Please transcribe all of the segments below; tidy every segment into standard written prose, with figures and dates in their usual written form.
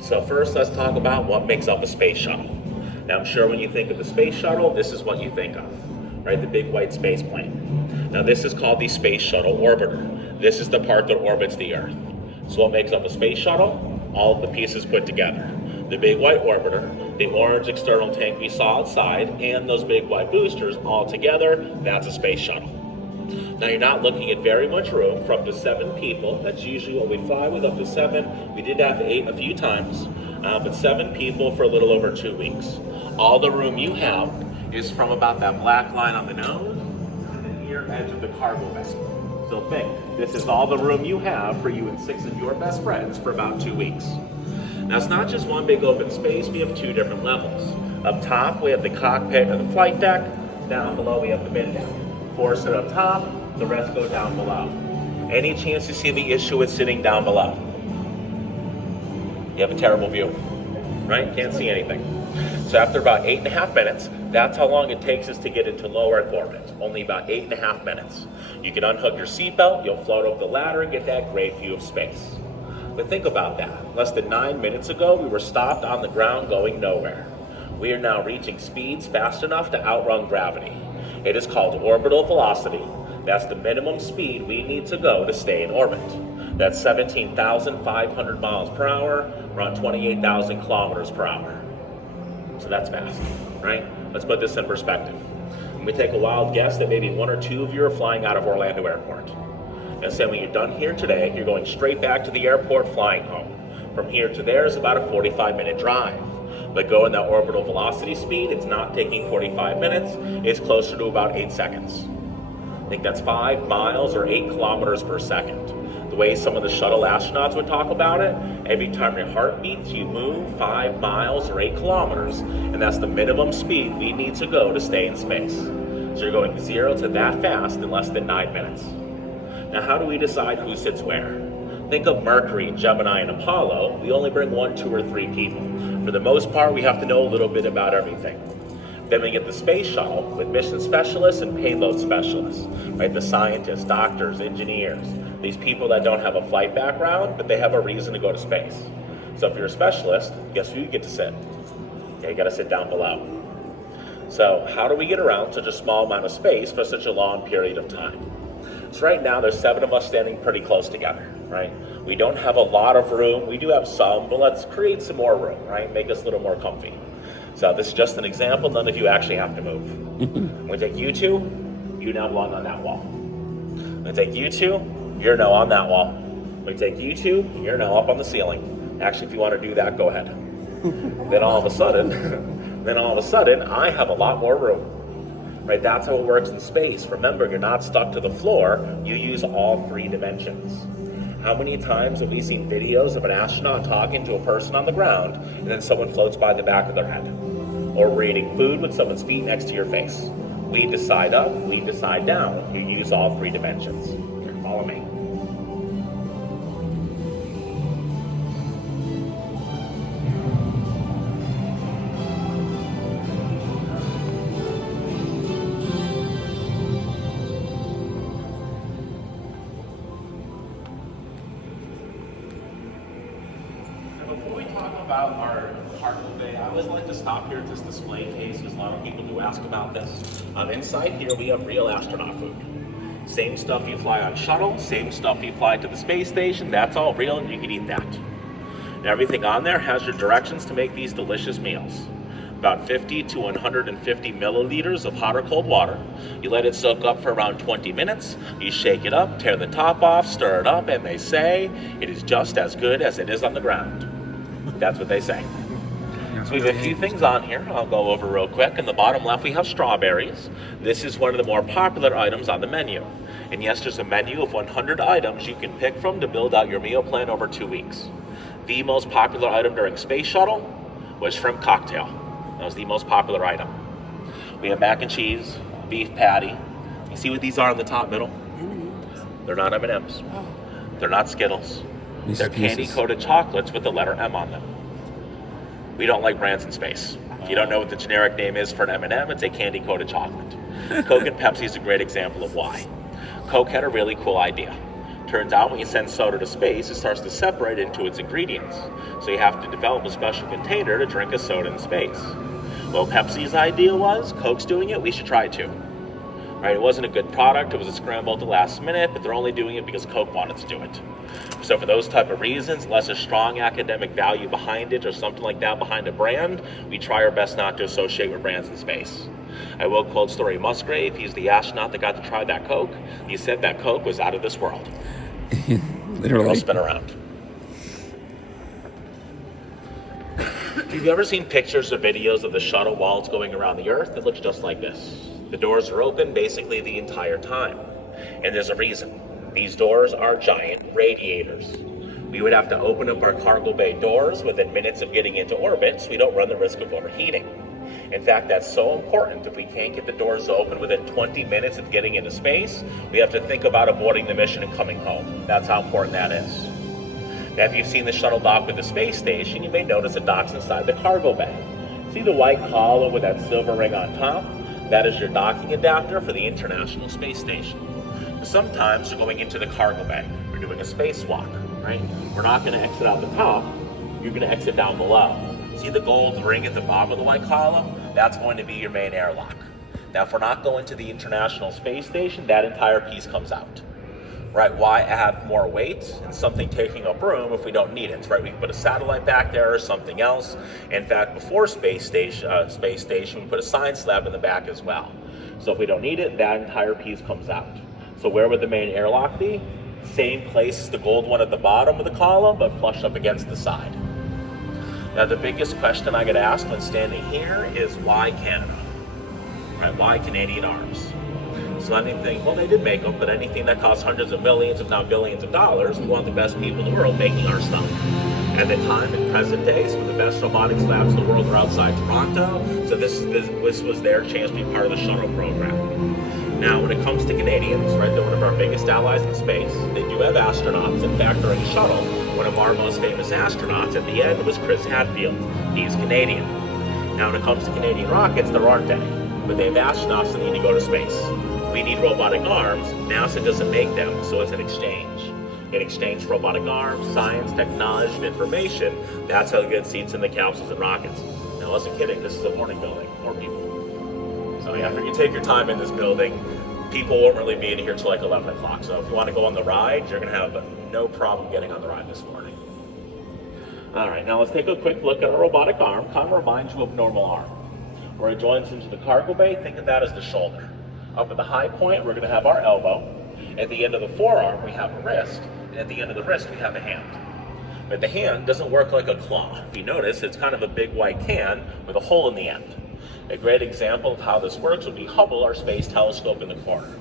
So first, let's talk about what makes up a space shuttle. Now, I'm sure when you think of the space shuttle, this is what you think of, right? The big white space plane. Now, this is called the Space Shuttle Orbiter. This is the part that orbits the Earth. So what makes up a space shuttle? All of the pieces put together. The big white orbiter, the orange external tank we saw outside, and those big white boosters all together, that's a space shuttle. Now, you're not looking at very much room for up to 7 people. That's usually what we fly with, up to 7. We did have 8 a few times, but 7 people for a little over 2 weeks. All the room you have is from about that black line on the nose to the near edge of the cargo bay. So think, this is all the room you have for you and 6 of your best friends for about 2 weeks. Now, it's not just one big open space. We have 2 different levels. Up top, we have the cockpit and the flight deck. Down below, we have the bin deck. 4 sit up top, the rest go down below. Any chance you see the issue with sitting down below? You have a terrible view, right? Can't see anything. So after about 8.5 minutes, that's how long it takes us to get into low Earth orbit. Only about 8.5 minutes. You can unhook your seatbelt, you'll float up the ladder and get that great view of space. But think about that. Less than 9 minutes ago, we were stopped on the ground going nowhere. We are now reaching speeds fast enough to outrun gravity. It is called orbital velocity. That's the minimum speed we need to go to stay in orbit. That's 17,500 miles per hour, around 28,000 kilometers per hour. So that's fast, right? Let's put this in perspective. We take a wild guess that maybe 1 or 2 of you are flying out of Orlando Airport. And so when you're done here today, you're going straight back to the airport flying home. From here to there is about a 45-minute drive. But going that orbital velocity speed, it's not taking 45 minutes, it's closer to about 8 seconds. I think that's 5 miles or 8 kilometers per second. The way some of the shuttle astronauts would talk about it, every time your heart beats, you move 5 miles or 8 kilometers, and that's the minimum speed we need to go to stay in space. So you're going 0 to that fast in less than 9 minutes. Now, how do we decide who sits where? Think of Mercury, Gemini, and Apollo. We only bring 1, 2, or 3 people. For the most part, we have to know a little bit about everything. Then we get the space shuttle with mission specialists and payload specialists, right? The scientists, doctors, engineers, these people that don't have a flight background, but they have a reason to go to space. So if you're a specialist, guess who you get to sit? Yeah, you gotta sit down below. So how do we get around such a small amount of space for such a long period of time? So right now, there's 7 of us standing pretty close together, right? We don't have a lot of room. We do have some, but let's create some more room, right? Make us a little more comfy. So this is just an example. None of you actually have to move. I'm gonna take you 2, you now belong on that wall. I'm gonna take you 2, you're now on that wall. I'm gonna take you 2, you're now up on the ceiling. Actually, if you wanna do that, go ahead. Then all of a sudden, I have a lot more room. Right, that's how it works in space. Remember, you're not stuck to the floor, you use all 3 dimensions. How many times have we seen videos of an astronaut talking to a person on the ground and then someone floats by the back of their head? Or we're eating food with someone's feet next to your face. We decide up, we decide down. You use all 3 dimensions. Follow me. About our cargo bay, I always like to stop here at this display case because a lot of people do ask about this. Inside here we have real astronaut food. Same stuff you fly on shuttle, same stuff you fly to the space station, that's all real and you can eat that. And everything on there has your directions to make these delicious meals. About 50 to 150 milliliters of hot or cold water. You let it soak up for around 20 minutes. You shake it up, tear the top off, stir it up, and they say it is just as good as it is on the ground. That's what they say. So we have a few things on here I'll go over real quick. In the bottom left we have strawberries. This is one of the more popular items on the menu. And yes, there's a menu of 100 items you can pick from to build out your meal plan over 2 weeks. The most popular item during Space Shuttle was shrimp cocktail. That was the most popular item. We have mac and cheese, beef patty. You see what these are in the top middle? They're not M&Ms. They're not Skittles. They're candy-coated chocolates with the letter M on them. We don't like brands in space. If you don't know what the generic name is for an M&M, it's a candy-coated chocolate. Coke and Pepsi is a great example of why. Coke had a really cool idea. Turns out when you send soda to space, it starts to separate into its ingredients. So you have to develop a special container to drink a soda in space. Well, Pepsi's idea was, Coke's doing it, we should try it too. Right? It wasn't a good product, it was a scramble at the last minute, but they're only doing it because Coke wanted to do it. So for those type of reasons, unless there's strong academic value behind it or something like that behind a brand, we try our best not to associate with brands in space. I will quote Story Musgrave. He's the astronaut that got to try that Coke. He said that Coke was out of this world. Literally. It'll spin around. Have you ever seen pictures or videos of the shuttle while it's going around the Earth? It looks just like this. The doors are open basically the entire time. And there's a reason. These doors are giant radiators. We would have to open up our cargo bay doors within minutes of getting into orbit so we don't run the risk of overheating. In fact, that's so important. If we can't get the doors open within 20 minutes of getting into space, we have to think about aborting the mission and coming home. That's how important that is. Now, if you've seen the shuttle dock with the space station, you may notice it docks inside the cargo bay. See the white column with that silver ring on top? That is your docking adapter for the International Space Station. Sometimes you're going into the cargo bay. We're doing a spacewalk, right? We're not going to exit out the top. You're going to exit down below. See the gold ring at the bottom of the white column? That's going to be your main airlock. Now, if we're not going to the International Space Station, that entire piece comes out. Right, why add more weight and something taking up room if we don't need it, right? We can put a satellite back there or something else. In fact, before space station, we put a science lab in the back as well. So if we don't need it, that entire piece comes out. So where would the main airlock be? Same place as the gold one at the bottom of the column, but flush up against the side. Now, the biggest question I get asked when standing here is why Canada? Right, why Canadian arms? So anything, well, they did make them, but anything that costs hundreds of millions, if not billions of dollars, we want the best people in the world making our stuff. At the time, in present day, some of the best robotics labs in the world are outside Toronto, so this was their chance to be part of the shuttle program. Now, when it comes to Canadians, right, they're one of our biggest allies in space. They do have astronauts. In fact, during the shuttle, one of our most famous astronauts at the end was Chris Hadfield. He's Canadian. Now, when it comes to Canadian rockets, there aren't any, but they have astronauts that need to go to space. We need robotic arms. NASA doesn't make them, so it's an exchange. In exchange for robotic arms, science, technology, and information, that's how you get seats in the capsules and rockets. Now, I wasn't kidding. This is a morning building for people. So after you take your time in this building, people won't really be in here till like 11 o'clock. So if you want to go on the ride, you're going to have no problem getting on the ride this morning. All right, now let's take a quick look at a robotic arm. Kind of reminds you of a normal arm. Where it joins into the cargo bay, think of that as the shoulder. Up at the high point, we're going to have our elbow. At the end of the forearm, we have a wrist. And at the end of the wrist, we have a hand. But the hand doesn't work like a claw. If you notice, it's kind of a big white can with a hole in the end. A great example of how this works would be Hubble, our space telescope in the corner.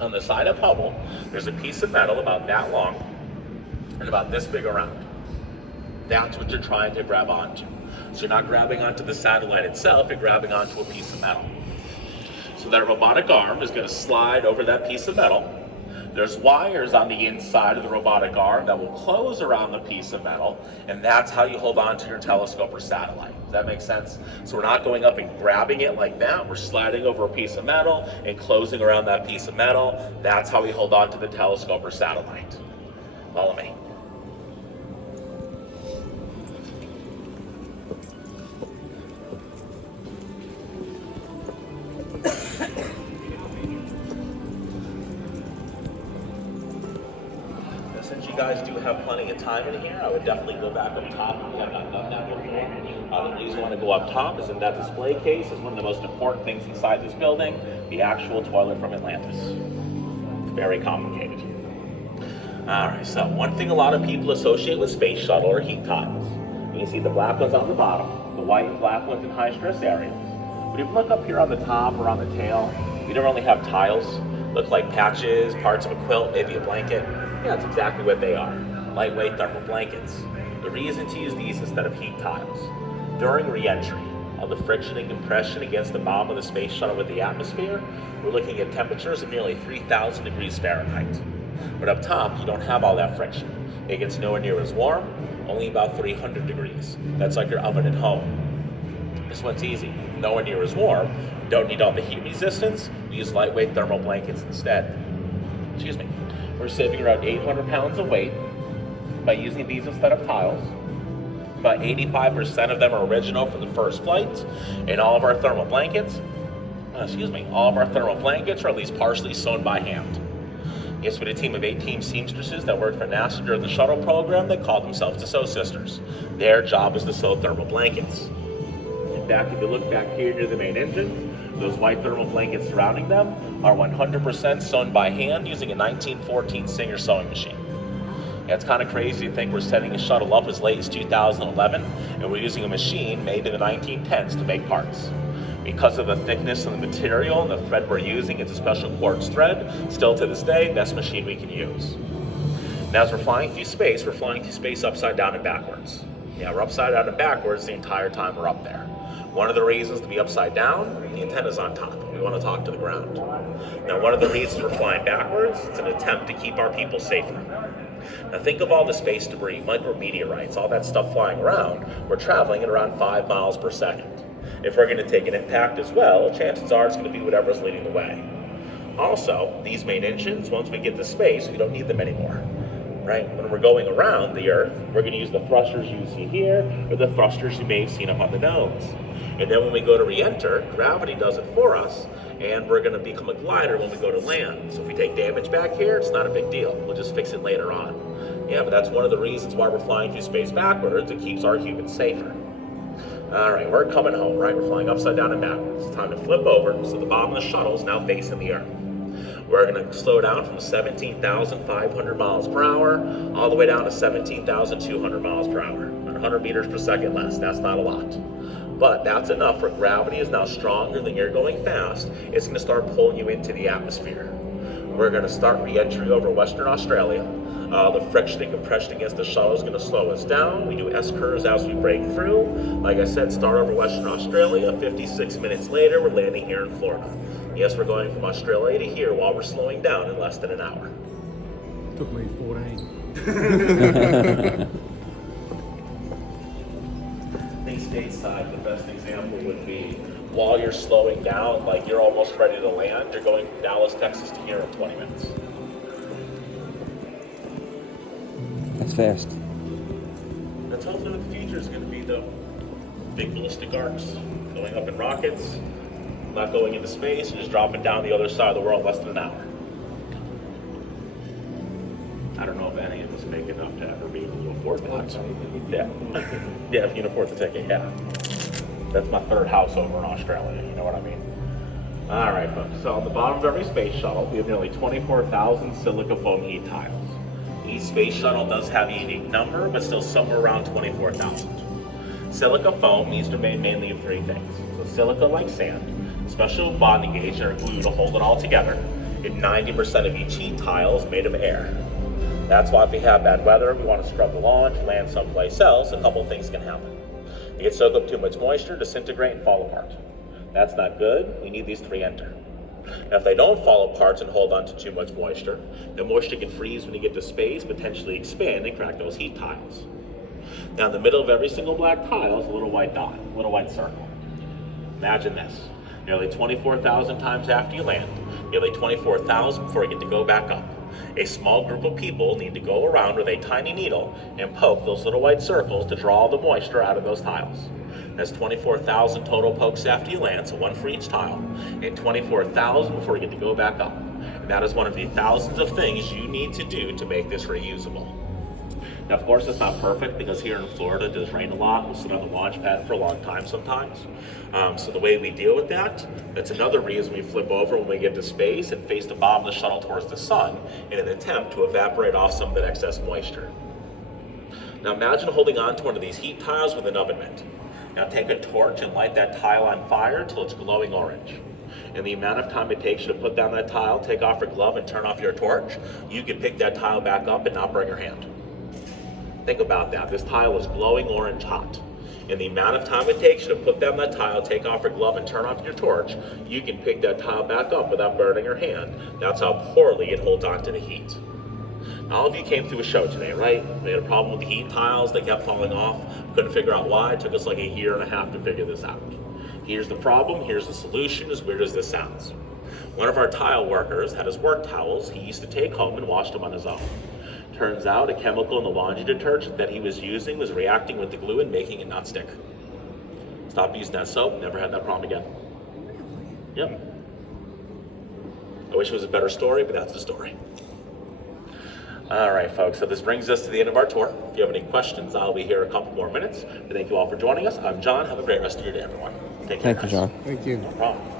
On the side of Hubble, there's a piece of metal about that long and about this big around. That's what you're trying to grab onto. So you're not grabbing onto the satellite itself, you're grabbing onto a piece of metal. So that robotic arm is going to slide over that piece of metal. There's wires on the inside of the robotic arm that will close around the piece of metal, and that's how you hold on to your telescope or satellite. Does that make sense? So we're not going up and grabbing it like that. We're sliding over a piece of metal and closing around that piece of metal. That's how we hold on to the telescope or satellite. Follow me. Since you guys do have plenty of time in here, I would definitely go back up top. We have not done that before. The reason I want to go up top is in that display case is one of the most important things inside this building, the actual toilet from Atlantis. It's very complicated. All right, so one thing a lot of people associate with space shuttle are heat tiles. You can see the black ones on the bottom, the white and black ones in high stress areas. But if you look up here on the top or on the tail, we don't really have tiles. Look like patches, parts of a quilt, maybe a blanket. Yeah, that's exactly what they are. Lightweight thermal blankets. The reason to use these instead of heat tiles. During re-entry, all the friction and compression against the bottom of the space shuttle with the atmosphere, we're looking at temperatures of nearly 3,000 degrees Fahrenheit. But up top, you don't have all that friction. It gets nowhere near as warm, only about 300 degrees. That's like your oven at home. This one's easy. Nowhere near as warm. Don't need all the heat resistance. We use lightweight thermal blankets instead. Excuse me. We're saving around 800 pounds of weight by using these instead of tiles. About 85% of them are original from the first flight, and all of our thermal blankets, all of our thermal blankets are at least partially sewn by hand. Yes, we had a team of 18 seamstresses that worked for NASA during the shuttle program that called themselves the Sew Sisters. Their job is to sew thermal blankets. In fact, if you look back here near the main engine, those white thermal blankets surrounding them are 100% sewn by hand using a 1914 Singer sewing machine. Yeah, it's kind of crazy to think we're setting a shuttle up as late as 2011, and we're using a machine made in the 1910s to make parts. Because of the thickness of the material and the thread we're using, it's a special quartz thread. Still to this day, best machine we can use. Now as we're flying through space upside down and backwards. Yeah, we're upside down and backwards the entire time we're up there. One of the reasons to be upside down, the antenna's on top. We want to talk to the ground. Now one of the reasons we're flying backwards, it's an attempt to keep our people safer. Now think of all the space debris, micrometeorites, all that stuff flying around. We're traveling at around 5 miles per second. If we're going to take an impact as well, chances are it's going to be whatever's leading the way. Also, these main engines, once we get to space, we don't need them anymore. Right? When we're going around the Earth, we're going to use the thrusters you see here, or the thrusters you may have seen up on the nose. And then when we go to re-enter, gravity does it for us, and we're going to become a glider when we go to land. So if we take damage back here, it's not a big deal. We'll just fix it later on. Yeah, but that's one of the reasons why we're flying through space backwards. It keeps our humans safer. All right, we're coming home, right? We're flying upside down and backwards. It's time to flip over, so the bottom of the shuttle is now facing the Earth. We're going to slow down from 17,500 miles per hour all the way down to 17,200 miles per hour. 100 meters per second less. That's not a lot. But that's enough where gravity is now stronger than you're going fast. It's going to start pulling you into the atmosphere. We're going to start re-entry over Western Australia. The friction and compression against the shuttle is going to slow us down. We do S-curves as we break through. Like I said, start over Western Australia. 56 minutes later, we're landing here in Florida. Yes, we're going from Australia to here while we're slowing down in less than an hour. Took me 14. I think stateside, the best example would be while you're slowing down, like you're almost ready to land, you're going from Dallas, Texas to here in 20 minutes. That's fast. That's hopefully what the future is going to be, though. Big ballistic arcs, going up in rockets, not going into space, and just dropping down the other side of the world in less than an hour. I don't know if any of us make enough to ever be able to afford that. Yeah. Yeah, if you can afford the ticket, yeah. That's my third house over in Australia, you know what I mean? All right, folks. So on the bottom of every space shuttle, we have nearly 24,000 silica foam heat tiles. Each space shuttle does have a unique number, but still somewhere around 24,000. Silica foam needs to be made mainly of three things. So silica, like sand, special bonding agent or glue to hold it all together, and 90% of each heat tile is made of air. That's why if we have bad weather, we want to scrub the launch, land someplace else, a couple things can happen. You can soak up too much moisture, disintegrate, and fall apart. That's not good. We need these three enter. Now, if they don't fall apart and hold on to too much moisture, the moisture can freeze when you get to space, potentially expand and crack those heat tiles. Now, in the middle of every single black tile is a little white dot, a little white circle. Imagine this. Nearly 24,000 times after you land, nearly 24,000 before you get to go back up. A small group of people need to go around with a tiny needle and poke those little white circles to draw all the moisture out of those tiles. That's 24,000 total pokes after you land, so one for each tile, and 24,000 before you get to go back up. And that is one of the thousands of things you need to do to make this reusable. Now, of course, it's not perfect because here in Florida it does rain a lot. We'll sit on the launch pad for a long time sometimes. So the way we deal with that, that's another reason we flip over when we get to space and face the bottom of the shuttle towards the sun in an attempt to evaporate off some of that excess moisture. Now imagine holding on to one of these heat tiles with an oven mitt. Now take a torch and light that tile on fire until it's glowing orange. And the amount of time it takes you to put down that tile, take off your glove and turn off your torch, you can pick that tile back up and not burn your hand. Think about that. This tile is glowing orange hot. And the amount of time it takes you to put down that tile, take off your glove and turn off your torch, you can pick that tile back up without burning your hand. That's how poorly it holds on to the heat. All of you came through a show today, right? We had a problem with the heat tiles. They kept falling off. Couldn't figure out why. It took us like a year and a half to figure this out. Here's the problem. Here's the solution. As weird as this sounds. One of our tile workers had his work towels he used to take home and washed them on his own. Turns out a chemical in the laundry detergent that he was using was reacting with the glue and making it not stick. Stopped using that soap, never had that problem again. Yep. I wish it was a better story, but that's the story. All right, folks, so this brings us to the end of our tour. If you have any questions, I'll be here a couple more minutes. But thank you all for joining us. I'm John. Have a great rest of your day, everyone. Take care, Thank you, guys. John. Thank you. No problem.